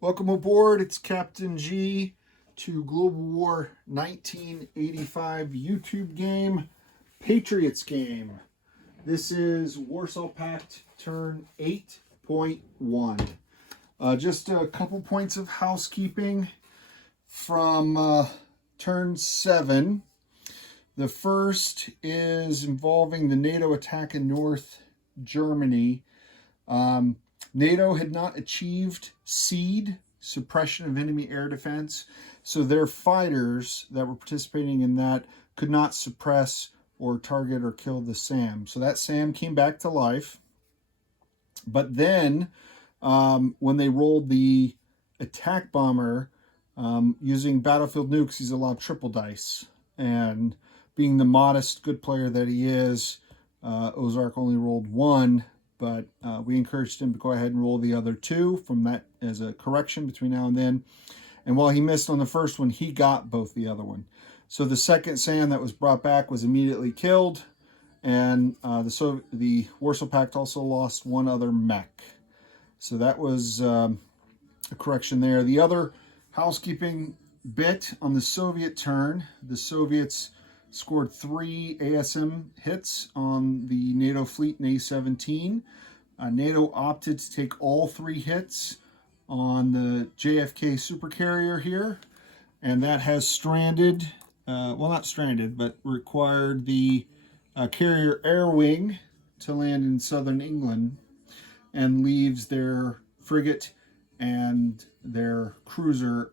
Welcome aboard. It's Captain G to Global War 1985 YouTube game, Patriots game. This is Warsaw Pact turn 8.1. Just a couple points of housekeeping from turn 7. The first is involving the NATO attack in North Germany. NATO had not achieved SEAD, suppression of enemy air defense, so their fighters that were participating in that could not suppress or target or kill the SAM. So that SAM came back to life. But then when they rolled the attack bomber using battlefield nukes, he's allowed triple dice. And being the modest, good player that he is, Ozark only rolled 1. But we encouraged him to go ahead and roll the other 2 from that as a correction between now and then. And while he missed on the first one, he got both the other one. So the second SAM that was brought back was immediately killed. And the Warsaw Pact also lost 1 other mech. So that was a correction there. The other housekeeping bit on the Soviet turn, the Soviets scored 3 ASM hits on the NATO fleet in A-17. NATO opted to take all 3 hits on the JFK supercarrier here, and that has stranded, well, not stranded, but required the carrier air wing to land in southern England and leaves their frigate and their cruiser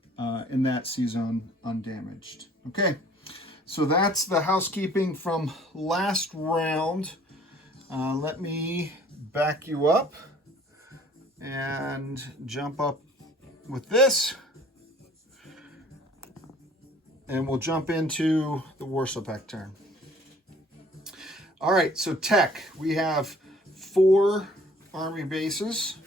in that sea zone undamaged. Okay. So that's the housekeeping from last round. Let me back you up and jump up with this. And we'll jump into the Warsaw Pact turn. All right, so tech. We have 4 army bases,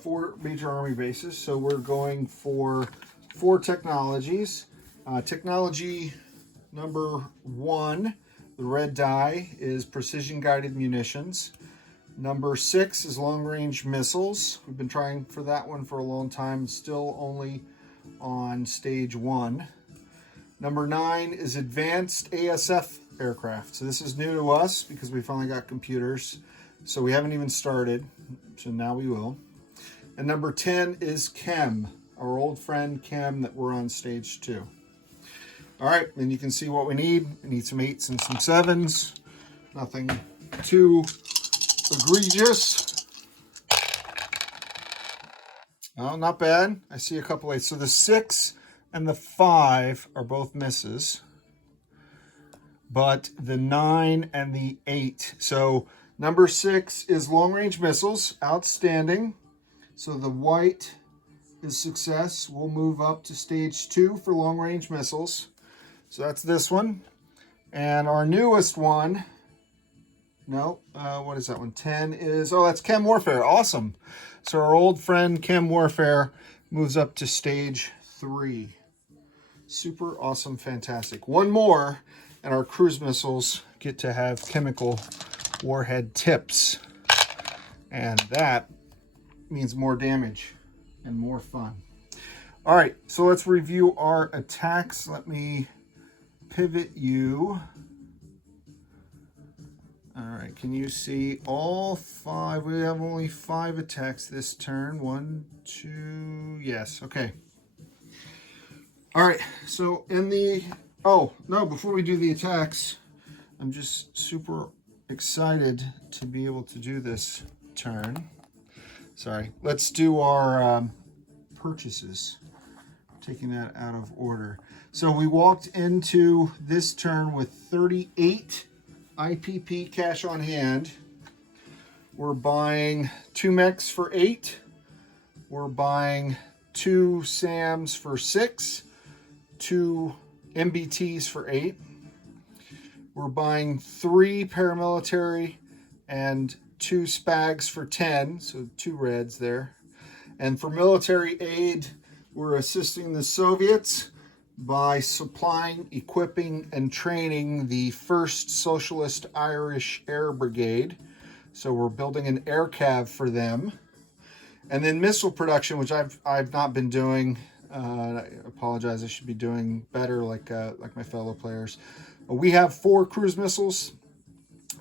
4 major army bases. So we're going for 4 technologies. Technology Number 1, the red die, is precision-guided munitions. Number 6 is long-range missiles. We've been trying for that one for a long time, still only on stage 1. Number 9 is advanced ASF aircraft. So this is new to us because we finally got computers. So we haven't even started, so now we will. And number 10 is Chem, our old friend Chem that we're on stage 2. All right, and you can see what we need. We need some 8s and some 7s. Nothing too egregious. Oh, not bad. I see a couple 8s. So the 6 and the 5 are both misses. But the 9 and the 8. So number 6 is long-range missiles. Outstanding. So the white is success. We'll move up to stage 2 for long-range missiles. So that's this one. And our newest one, what is that one? 10 is, that's Chem Warfare. Awesome. So our old friend Chem Warfare moves up to stage 3. Super awesome, fantastic. One more, and our cruise missiles get to have chemical warhead tips. And that means more damage and more fun. All right, so let's review our attacks. Let me pivot you. All right, can you see all 5? We have only 5 attacks this turn. 1, 2, yes, okay. All right, so in the, before we do the attacks, I'm just super excited to be able to do this turn. Sorry, let's do our purchases. Taking that out of order. So we walked into this turn with 38 IPP cash on hand. We're buying 2 mechs for 8. We're buying 2 SAMs for 6. 2 MBTs for 8. We're buying 3 paramilitary and 2 SPAGs for 10. So 2 reds there. And for military aid, we're assisting the Soviets by supplying, equipping, and training the 1st Socialist Irish Air Brigade. So we're building an air cav for them. And then missile production, which I've not been doing. I apologize. I should be doing better, like my fellow players. We have 4 cruise missiles.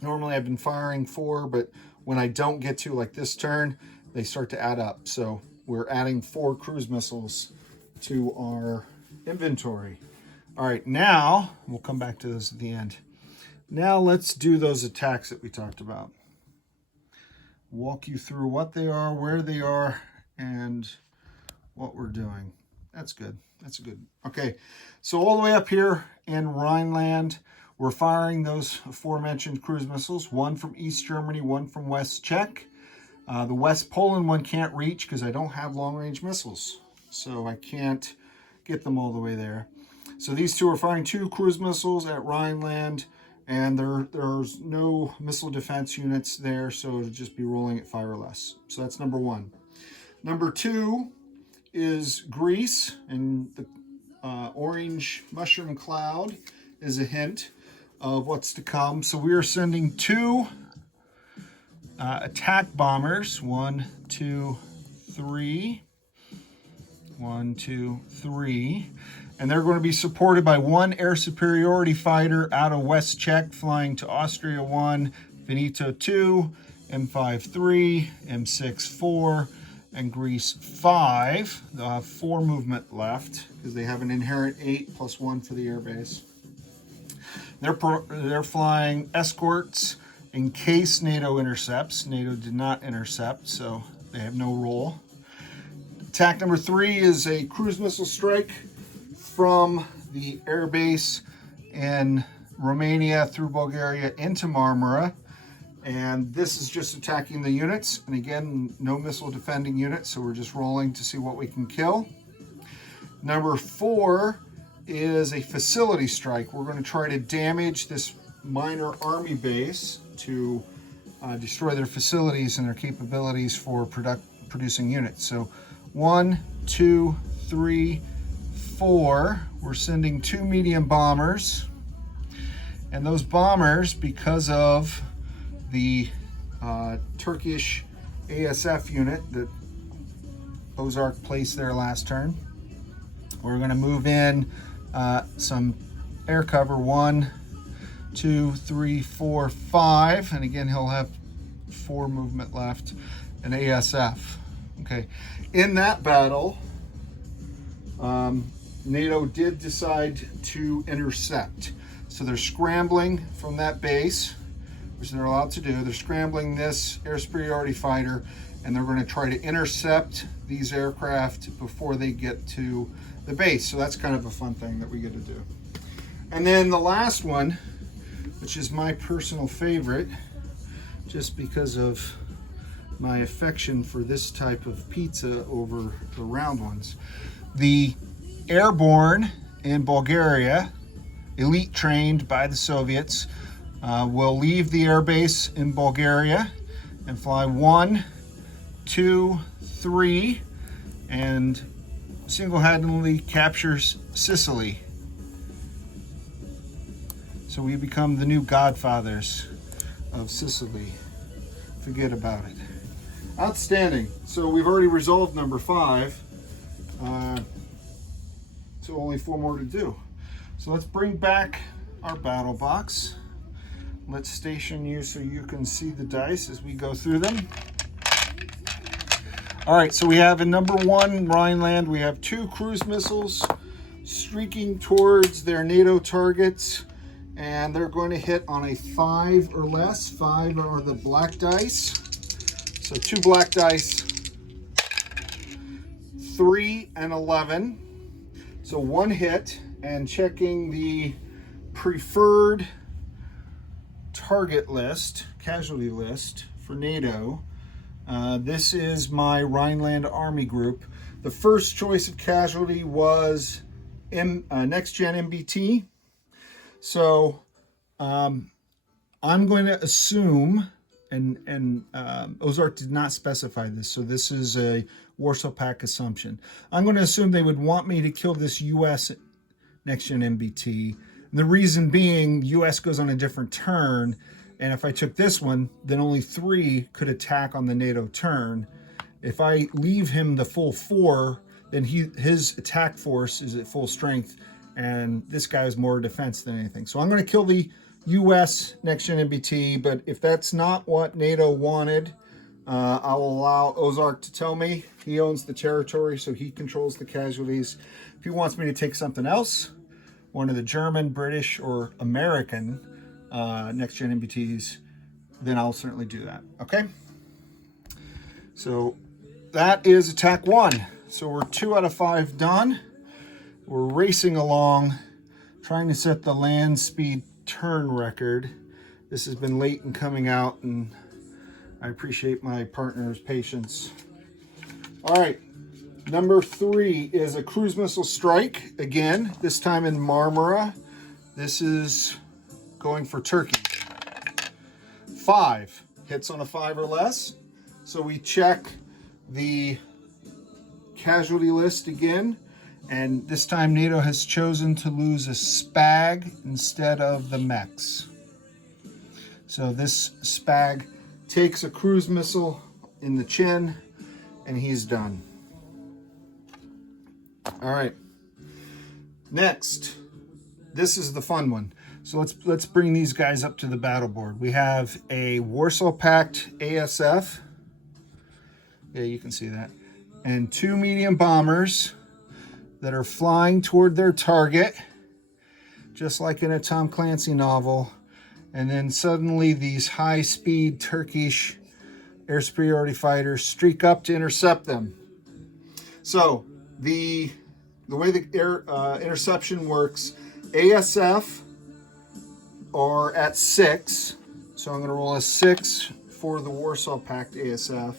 Normally I've been firing 4, but when I don't get to, like this turn, they start to add up. So we're adding 4 cruise missiles to our inventory. All right, now we'll come back to this at the end. Now let's do those attacks that we talked about. Walk you through what they are, where they are, and what we're doing. That's good. That's good. Okay, so all the way up here in Rhineland, we're firing those aforementioned cruise missiles, 1 from East Germany, 1 from West Czech. The West Poland one can't reach because I don't have long-range missiles, so I can't get them all the way there. So these 2 are firing 2 cruise missiles at Rhineland, and there's no missile defense units there, so it'll just be rolling at fire less. So that's number 1. Number 2 is Greece, and the orange mushroom cloud is a hint of what's to come. So we are sending 2 attack bombers. 1, 2, 3. 1, 2, 3. And they're going to be supported by 1 air superiority fighter out of West Czech, flying to Austria 1, Veneto 2, M5 3, M6 4, and Greece 5. They'll have 4 movement left because they have an inherent 8 plus 1 for the airbase. They're flying escorts in case NATO intercepts. NATO did not intercept, so they have no role. Attack number 3 is a cruise missile strike from the airbase in Romania through Bulgaria into Marmara. And this is just attacking the units. And again, no missile defending units, so we're just rolling to see what we can kill. Number 4 is a facility strike. We're going to try to damage this minor army base to destroy their facilities and their capabilities for producing units. So 1, 2, 3, 4. We're sending 2 medium bombers. And those bombers, because of the Turkish ASF unit that Ozark placed there last turn, we're going to move in some air cover. 1, 2, 3, 4, 5. And again, he'll have 4 movement left, and ASF. Okay, in that battle, NATO did decide to intercept. So they're scrambling from that base, which they're allowed to do. They're scrambling this air superiority fighter, and they're going to try to intercept these aircraft before they get to the base. So that's kind of a fun thing that we get to do. And then the last one, which is my personal favorite, just because of my affection for this type of pizza over the round ones. The airborne in Bulgaria, elite trained by the Soviets, will leave the airbase in Bulgaria and fly 1, 2, 3, and single-handedly captures Sicily. So we become the new godfathers of Sicily. Forget about it. Outstanding. So we've already resolved number 5. So only 4 more to do. So let's bring back our battle box. Let's station you so you can see the dice as we go through them. All right, so we have in number 1, Rhineland, we have 2 cruise missiles streaking towards their NATO targets, and they're going to hit on a 5 or less. 5 are the black dice. So 2 black dice, 3 and 11. So 1 hit, and checking the preferred target list, casualty list for NATO. This is my Rhineland Army Group. The first choice of casualty was Next Gen MBT. So I'm going to assume, and Ozark did not specify this, so this is a Warsaw Pact assumption. I'm going to assume they would want me to kill this U.S. Next Gen MBT. And the reason being, U.S. goes on a different turn, and if I took this one, then only 3 could attack on the NATO turn. If I leave him the full 4, then his attack force is at full strength, and this guy is more defense than anything. So I'm going to kill the U.S. Next Gen NBT, but if that's not what NATO wanted, I'll allow Ozark to tell me. He owns the territory, so he controls the casualties. If he wants me to take something else, one of the German, British, or American Next Gen NBTs, then I'll certainly do that. Okay? So that is attack 1. So we're 2 out of 5 done. We're racing along, trying to set the land speed turn record. This has been late in coming out, and I appreciate my partner's patience. All right, number 3 is a cruise missile strike. Again, this time in Marmara. This is going for Turkey. 5 hits on a 5 or less. So we check the casualty list again. And this time NATO has chosen to lose a SPAG instead of the mechs. So this SPAG takes a cruise missile in the chin, and he's done. All right. Next, this is the fun one. So let's bring these guys up to the battle board. We have a Warsaw Pact ASF. Yeah, you can see that. And 2 medium bombers that are flying toward their target, just like in a Tom Clancy novel. And then suddenly these high-speed Turkish air superiority fighters streak up to intercept them. So the way the air interception works, ASF are at 6. So I'm going to roll a 6 for the Warsaw Pact ASF.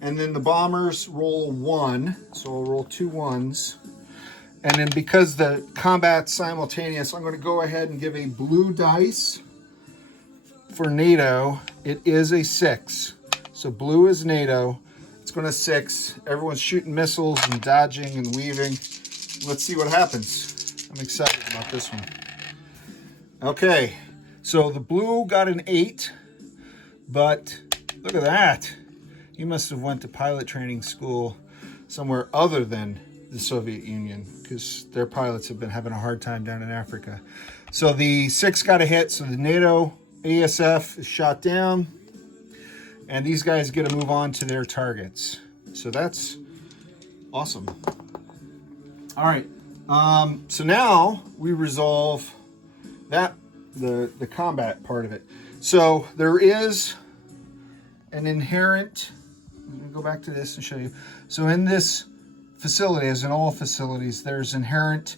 And then the bombers roll a 1. So I'll roll 2 1s. And then because the combat's simultaneous, I'm going to go ahead and give a blue dice for NATO. It is a 6. So blue is NATO. It's going to 6. Everyone's shooting missiles and dodging and weaving. Let's see what happens. I'm excited about this one. Okay, so the blue got an 8, but look at that. You must have went to pilot training school somewhere other than the Soviet Union, because their pilots have been having a hard time down in Africa. So the 6 got a hit, so the NATO ASF is shot down, and these guys get to move on to their targets. So that's awesome. All right, so now we resolve that the combat part of it. So there is an inherent, let me go back to this and show you. So in this facility, as in all facilities, there's inherent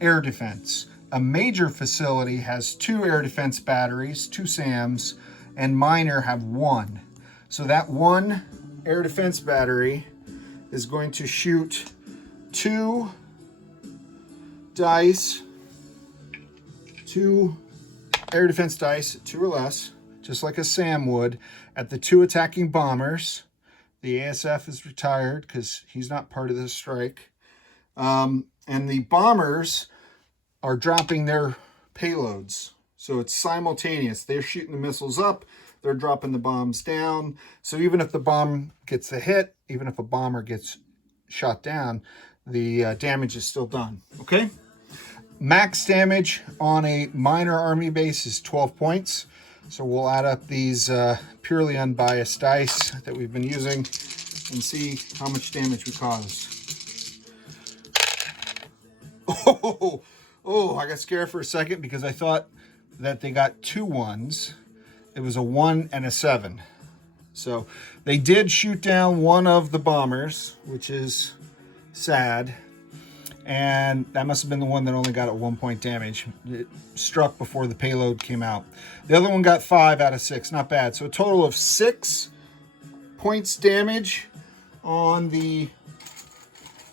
air defense. A major facility has 2 air defense batteries, 2 SAMs, and minor have 1. So that 1 air defense battery is going to shoot 2 dice, 2 air defense dice, 2 or less, just like a SAM would, at the 2 attacking bombers. The ASF is retired because he's not part of this strike. And the bombers are dropping their payloads. So it's simultaneous. They're shooting the missiles up. They're dropping the bombs down. So even if the bomb gets the hit, even if a bomber gets shot down, the damage is still done. Okay? Max damage on a minor army base is 12 points. So we'll add up these purely unbiased dice that we've been using and see how much damage we cause. Oh, I got scared for a second because I thought that they got 2 1s. It was a 1 and a 7. So they did shoot down one of the bombers, which is sad. And that must have been the one that only got at 1 point damage. It struck before the payload came out. The other one got 5 out of 6. Not bad. So a total of 6 points damage on the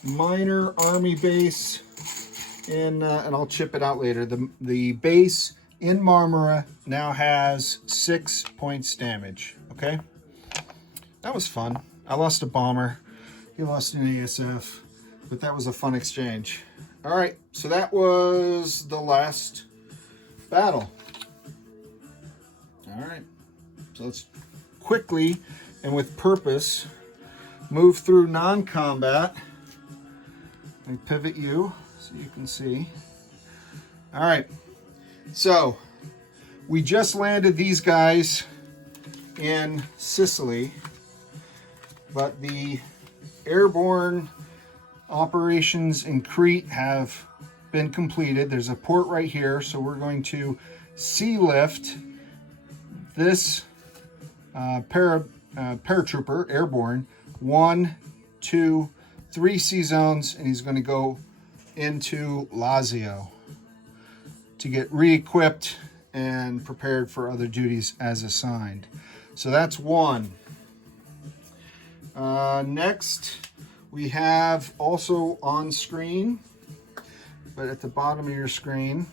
minor army base. And I'll chip it out later. The base in Marmara now has 6 points damage. Okay? That was fun. I lost a bomber. He lost an ASF. But that was a fun exchange. All right, so that was the last battle. All right, so let's quickly and with purpose move through non-combat. Let me pivot you so you can see. All right, so we just landed these guys in Sicily, but the airborne operations in Crete have been completed. There's a port right here, so we're going to sea lift this paratrooper airborne 1, 2, 3 sea zones, and he's going to go into Lazio to get re-equipped and prepared for other duties as assigned. So that's one. Next, we have also on screen, but at the bottom of your screen,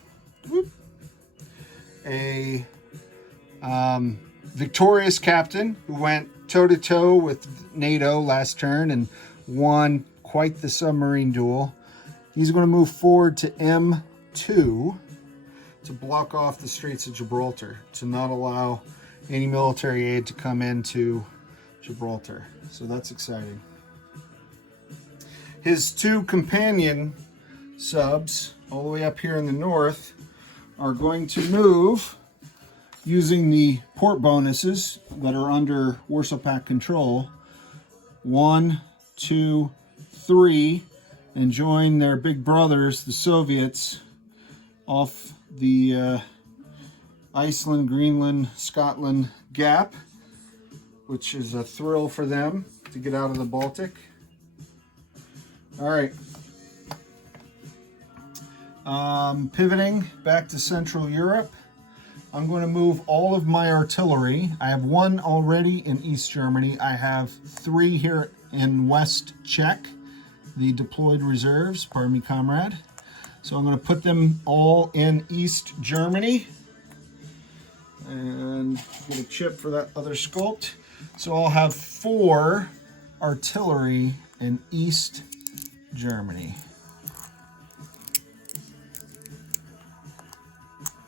a victorious captain who went toe-to-toe with NATO last turn and won quite the submarine duel. He's going to move forward to M2 to block off the Straits of Gibraltar, to not allow any military aid to come into Gibraltar. So that's exciting. His 2 companion subs, all the way up here in the north, are going to move using the port bonuses that are under Warsaw Pact control. 1, 2, 3, and join their big brothers, the Soviets, off the Iceland, Greenland, Scotland gap, which is a thrill for them to get out of the Baltic. All right. Pivoting back to Central Europe, I'm going to move all of my artillery. I have 1 already in East Germany. I have 3 here in West Czech, the deployed reserves. Pardon me, comrade. So I'm going to put them all in East Germany and get a chip for that other sculpt. So I'll have 4 artillery in East Germany.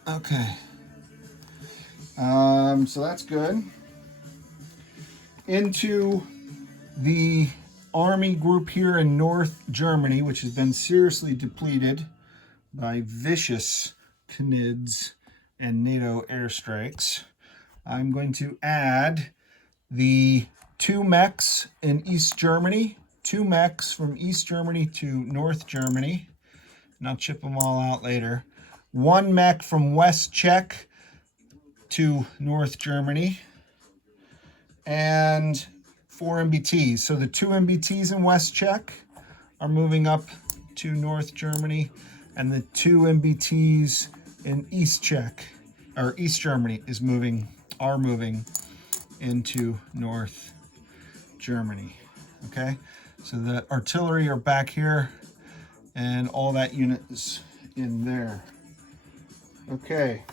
Okay. So that's good. Into the army group here in North Germany, which has been seriously depleted by vicious Canids and NATO airstrikes. I'm going to add the 2 mechs in East Germany, 2 mechs from East Germany to North Germany, and I'll chip them all out later. 1 mech from West Czech to North Germany, and 4 MBTs. So the 2 MBTs in West Czech are moving up to North Germany, and the 2 MBTs in East Czech, or East Germany, are moving into North Germany. Okay, so the artillery are back here, and all that unit is in there. Okay,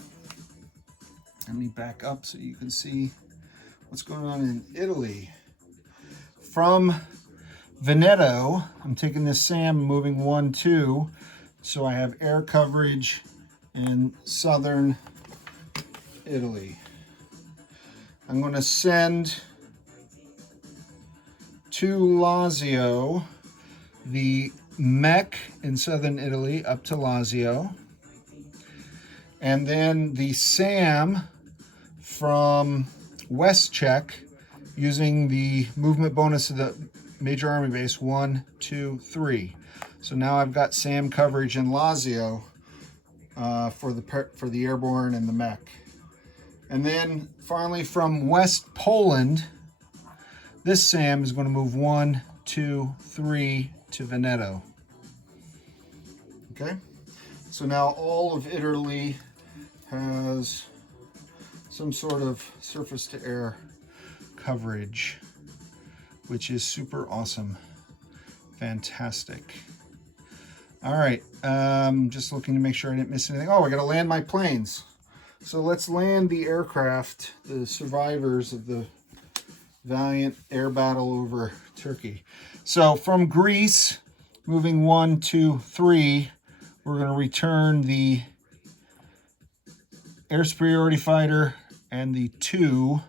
let me back up so you can see what's going on in Italy. From Veneto, I'm taking this SAM, moving 1, 2, so I have air coverage in southern Italy. I'm going to send to Lazio the mech in southern Italy up to Lazio, and then the SAM from West Czech using the movement bonus of the major army base 1, 2, 3. So now I've got SAM coverage in Lazio for the airborne and the mech. And then finally from West Poland, this SAM is going to move 1, 2, 3 to Veneto. Okay, so now all of Italy has some sort of surface-to-air coverage, which is super awesome. Fantastic. All right, just looking to make sure I didn't miss anything. Oh, I got to land my planes. So let's land the aircraft, the survivors of the valiant air battle over Turkey. So from Greece, moving 1, 2, 3, we're going to return the air superiority fighter and the 2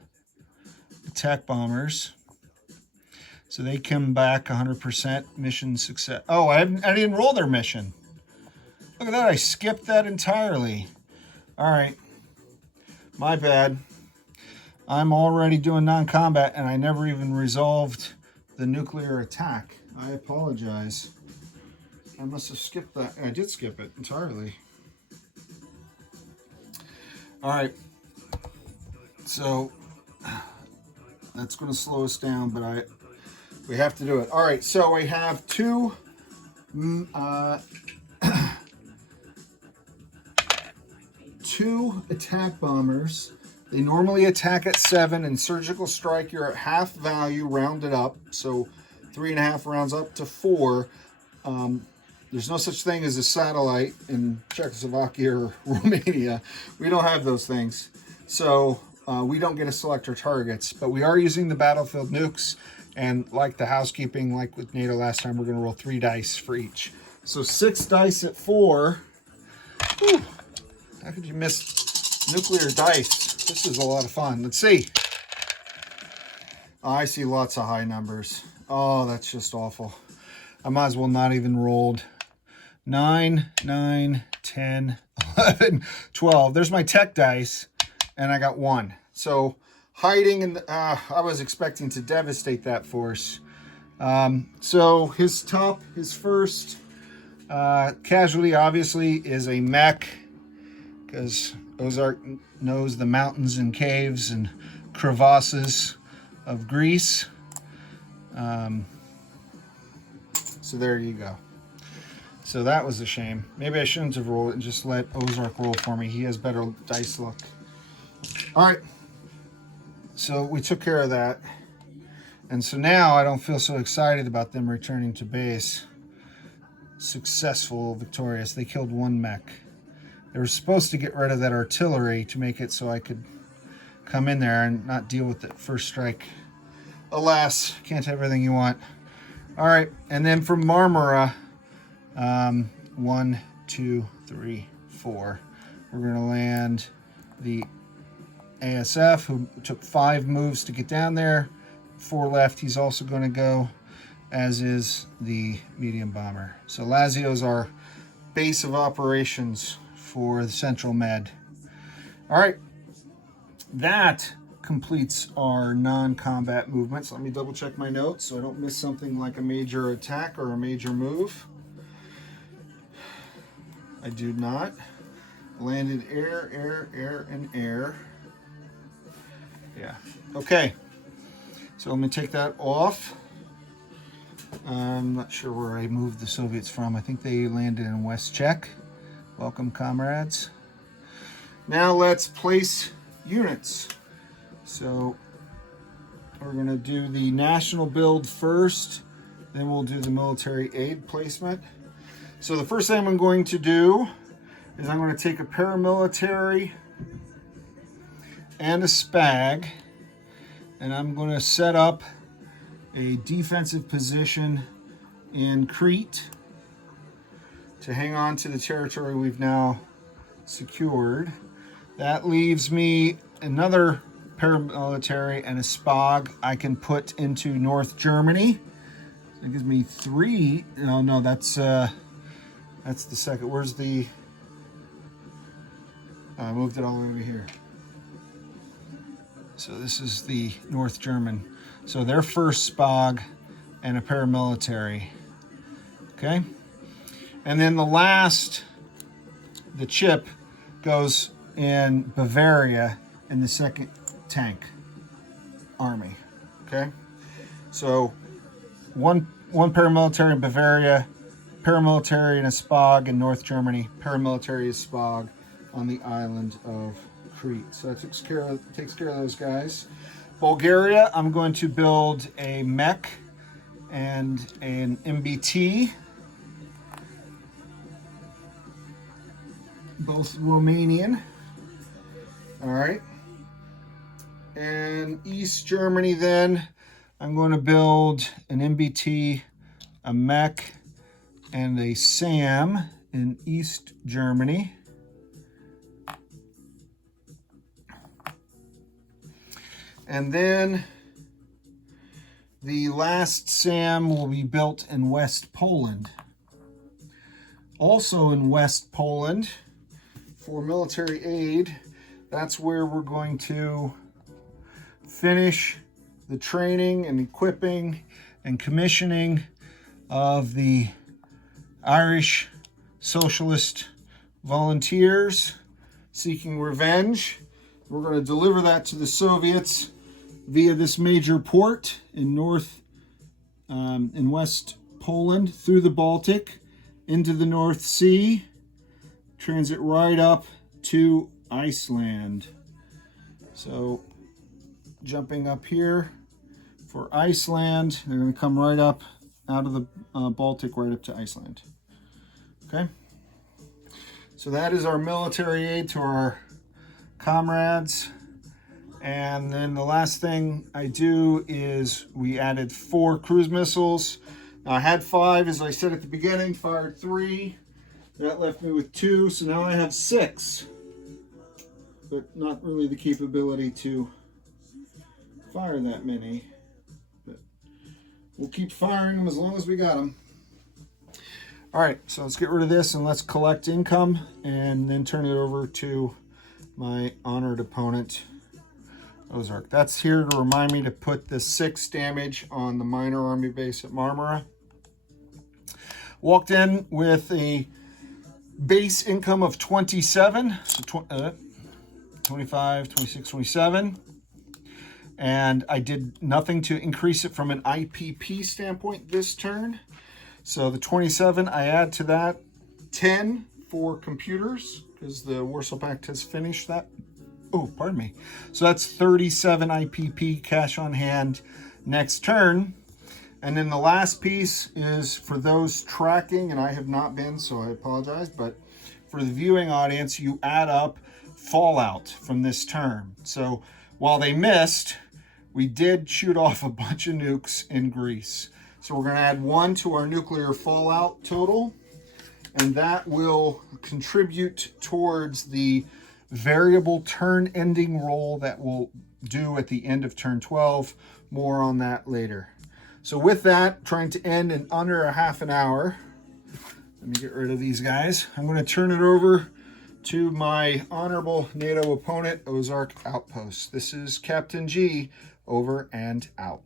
attack bombers. So they come back 100% mission success. Oh, I didn't roll their mission. Look at that, I skipped that entirely. All right, my bad. I'm already doing non-combat and I never even resolved the nuclear attack. I apologize. I must have skipped that. I did skip it entirely. All right, so that's going to slow us down, but we have to do it. All right, so we have two two attack bombers. They normally attack at 7, and surgical strike you're at half value, rounded up, so 3.5 rounds up to 4. There's no such thing as a satellite in Czechoslovakia or Romania. We don't have those things, so we don't get to select our targets, but we are using the battlefield nukes, and like the housekeeping, like with NATO last time, we're going to roll 3 dice for each. So 6 dice at 4. Whew. How could you miss nuclear dice? This is a lot of fun. Let's see. Oh, I see lots of high numbers. Oh, that's just awful. I might as well not even rolled. 9, 9, 10, 11, 12. There's my tech dice, and I got 1. So hiding in the, I was expecting to devastate that force. So his first casualty obviously is a mech, because Ozark knows the mountains and caves and crevasses of Greece. So there you go. So that was a shame. Maybe I shouldn't have rolled it and just let Ozark roll for me. He has better dice luck. All right. So we took care of that. And so now I don't feel so excited about them returning to base. Successful, victorious. They killed 1 mech. They were supposed to get rid of that artillery to make it so I could come in there and not deal with the first strike. Alas, can't have everything you want. All right, and then from Marmara, 1, 2, 3, 4. We're going to land the ASF, who took 5 moves to get down there. 4 left, he's also going to go, as is the medium bomber. So Lazio's our base of operations for the Central Med. All right, that completes our non-combat movements. Let me double check my notes so I don't miss something like a major attack or a major move. I do not. Landed air, air, air, and air. Yeah, okay. So let me take that off. I'm not sure where I moved the Soviets from. I think they landed in West Czech. Welcome, comrades. Now let's place units. So we're going to do the national build first, then we'll do the military aid placement. So the first thing I'm going to do is I'm going to take a paramilitary and a SPAG, and I'm going to set up a defensive position in Crete to hang on to the territory we've now secured. That leaves me another paramilitary and a SPAG I can put into North Germany. That gives me 3. No, that's the second. Where's the? I moved it all over here. So this is the North German. So their first SPAG and a paramilitary. Okay. And then the chip goes in Bavaria in the 2nd Tank Army. Okay. So one paramilitary in Bavaria, paramilitary and a SPAG in North Germany, paramilitary is SPAG on the island of Crete. So that takes care of those guys. Bulgaria, I'm going to build a mech and an MBT. Both Romanian. All right. And East Germany then, I'm going to build an MBT, a mech, and a SAM in East Germany. And then The last SAM will be built in West Poland. Also in West Poland, for military aid, that's where we're going to finish the training and equipping and commissioning of the Irish Socialist Volunteers seeking revenge. We're going to deliver that to the Soviets via this major port in West Poland, through the Baltic, into the North Sea, transit right up to Iceland. So jumping up here for Iceland, they're going to come right up out of the Baltic right up to Iceland. Okay, so that is our military aid to our comrades. And then the last thing I do is we added 4 cruise missiles. Now I had 5, as I said at the beginning, fired 3. That left me with 2, so now I have 6. But not really the capability to fire that many. But we'll keep firing them as long as we got them. All right, so let's get rid of this and let's collect income and then turn it over to my honored opponent, Ozark. That's here to remind me to put the 6 damage on the minor army base at Marmara. Walked in with a base income of 27, so 25, 26, 27. And I did nothing to increase it from an IPP standpoint this turn. So the 27, I add to that 10 for computers, because the Warsaw Pact has finished that. Oh, pardon me. So that's 37 IPP cash on hand next turn. And then the last piece is for those tracking, and I have not been, so I apologize, but for the viewing audience, you add up fallout from this turn. So while they missed, we did shoot off a bunch of nukes in Greece. So we're going to add 1 to our nuclear fallout total, and that will contribute towards the variable turn ending roll that we'll do at the end of turn 12. More on that later. So with that, trying to end in under a half an hour, let me get rid of these guys. I'm going to turn it over to my honorable NATO opponent, Ozark Outpost. This is Captain G, over and out.